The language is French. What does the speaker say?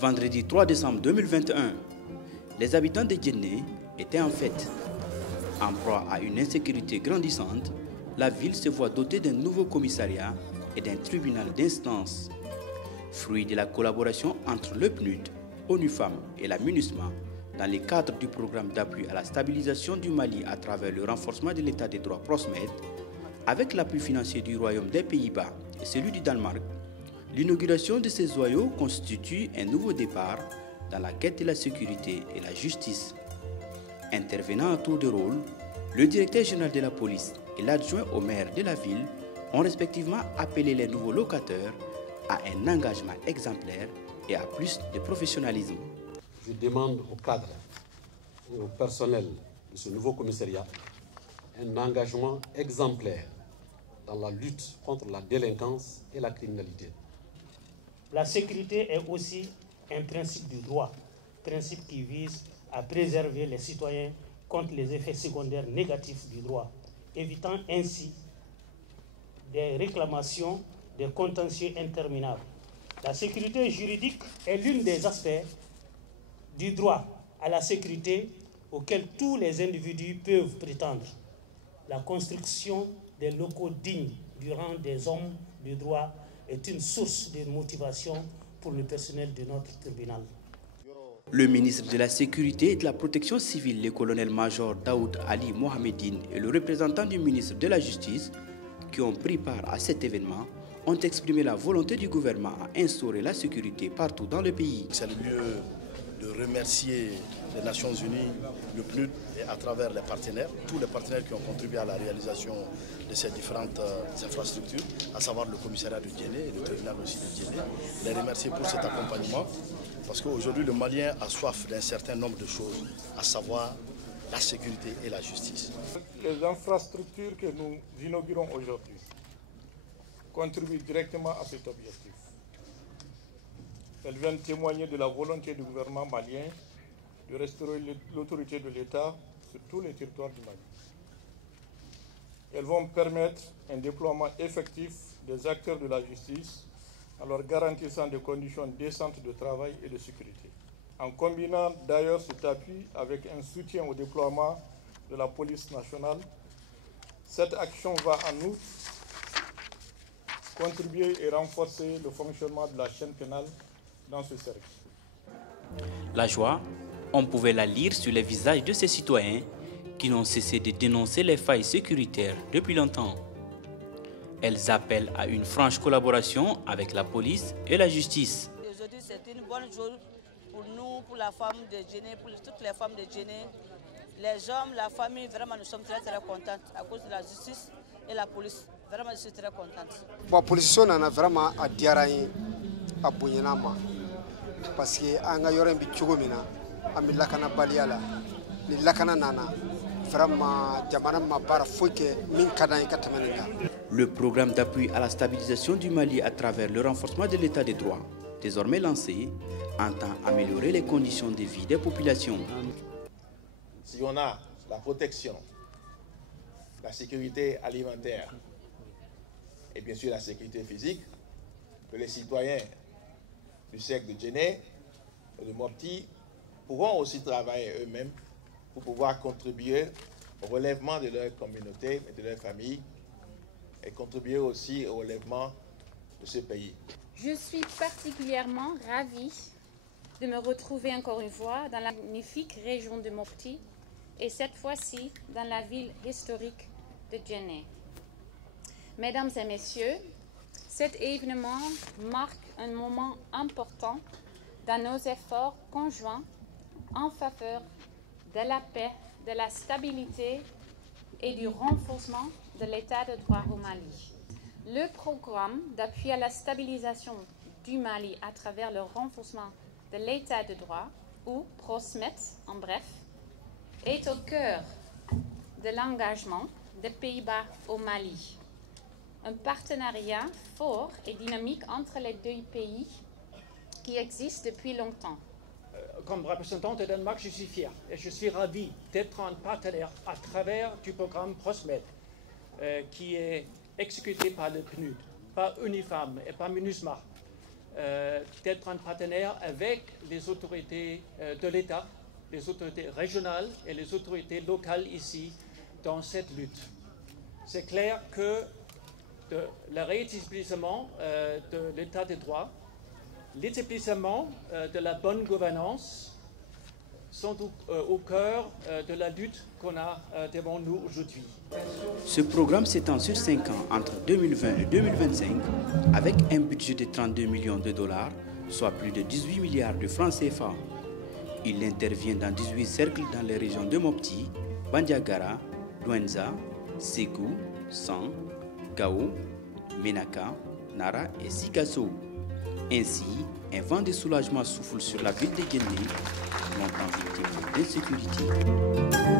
Vendredi 3 décembre 2021, les habitants de Djenné étaient en fête. En proie à une insécurité grandissante, la ville se voit dotée d'un nouveau commissariat et d'un tribunal d'instance. Fruit de la collaboration entre le PNUD, ONU Femmes et la MINUSMA, dans le cadre du programme d'appui à la stabilisation du Mali à travers le renforcement de l'état des droits PROSMED, avec l'appui financier du Royaume des Pays-Bas et celui du Danemark, l'inauguration de ces joyaux constitue un nouveau départ dans la quête de la sécurité et la justice. Intervenant à tour de rôle, le directeur général de la police et l'adjoint au maire de la ville ont respectivement appelé les nouveaux locataires à un engagement exemplaire et à plus de professionnalisme. Je demande au cadre et au personnel de ce nouveau commissariat un engagement exemplaire dans la lutte contre la délinquance et la criminalité. La sécurité est aussi un principe du droit, principe qui vise à préserver les citoyens contre les effets secondaires négatifs du droit, évitant ainsi des réclamations, des contentieux interminables. La sécurité juridique est l'un des aspects du droit à la sécurité auquel tous les individus peuvent prétendre. La construction des locaux dignes du rang des hommes du droit est une source de motivation pour le personnel de notre tribunal. Le ministre de la Sécurité et de la Protection civile, le colonel-major Daoud Ali Mohamedine, et le représentant du ministre de la Justice, qui ont pris part à cet événement, ont exprimé la volonté du gouvernement à instaurer la sécurité partout dans le pays. C'est le lieu de remercier les Nations Unies, le PNUD et à travers les partenaires, tous les partenaires qui ont contribué à la réalisation de ces différentes infrastructures, à savoir le commissariat de Djenné et le tribunal aussi de Djenné. Les remercier pour cet accompagnement parce qu'aujourd'hui le Malien a soif d'un certain nombre de choses, à savoir la sécurité et la justice. Les infrastructures que nous inaugurons aujourd'hui contribuent directement à cet objectif. Elles viennent témoigner de la volonté du gouvernement malien de restaurer l'autorité de l'État sur tous les territoires du Mali. Elles vont permettre un déploiement effectif des acteurs de la justice en leur garantissant des conditions décentes de travail et de sécurité. En combinant d'ailleurs cet appui avec un soutien au déploiement de la police nationale, cette action va en outre contribuer et renforcer le fonctionnement de la chaîne pénale dans ce cercle. La joie, on pouvait la lire sur les visages de ces citoyens qui n'ont cessé de dénoncer les failles sécuritaires depuis longtemps. Elles appellent à une franche collaboration avec la police et la justice. Aujourd'hui, c'est une bonne journée pour nous, pour la femme de Djenné, pour toutes les femmes de Djenné. Les hommes, la famille, vraiment, nous sommes très très contents à cause de la justice et la police. Vraiment, je suis très contente. La police a vraiment à Diaraï, à Bounyanama, parce que anga yore mbi chugomina, ami lakana baliala, ni lakana nana. Le programme d'appui à la stabilisation du Mali à travers le renforcement de l'état des droits, désormais lancé, entend améliorer les conditions de vie des populations. Si on a la protection, la sécurité alimentaire et bien sûr la sécurité physique, que les citoyens du cercle de Djenné et de Mopti pourront aussi travailler eux-mêmes pour pouvoir contribuer au relèvement de leur communauté et de leur famille et contribuer aussi au relèvement de ce pays. Je suis particulièrement ravie de me retrouver encore une fois dans la magnifique région de Mopti et cette fois-ci dans la ville historique de Djenné. Mesdames et messieurs, cet événement marque un moment important dans nos efforts conjoints en faveur de la paix, de la stabilité et du renforcement de l'état de droit au Mali. Le programme d'appui à la stabilisation du Mali à travers le renforcement de l'état de droit, ou PROSMED en bref, est au cœur de l'engagement des Pays-Bas au Mali. Un partenariat fort et dynamique entre les deux pays qui existe depuis longtemps. Comme représentant de Danemark, je suis fier et je suis ravi d'être un partenaire à travers du programme PROSMED qui est exécuté par le PNUD, par ONU Femmes et par MINUSMA d'être un partenaire avec les autorités de l'État, les autorités régionales et les autorités locales ici dans cette lutte. C'est clair que le rétablissement de l'état de droit, l'établissement de la bonne gouvernance sont au cœur de la lutte qu'on a devant nous aujourd'hui. Ce programme s'étend sur 5 ans entre 2020 et 2025 avec un budget de 32 millions de dollars, soit plus de 18 milliards de francs CFA. Il intervient dans 18 cercles dans les régions de Mopti, Bandiagara, Douenza, Ségou, San, Gao, Menaka, Nara et Sikasso. Ainsi, un vent de soulagement souffle sur la ville de Djenné, montrant victime d'insécurité.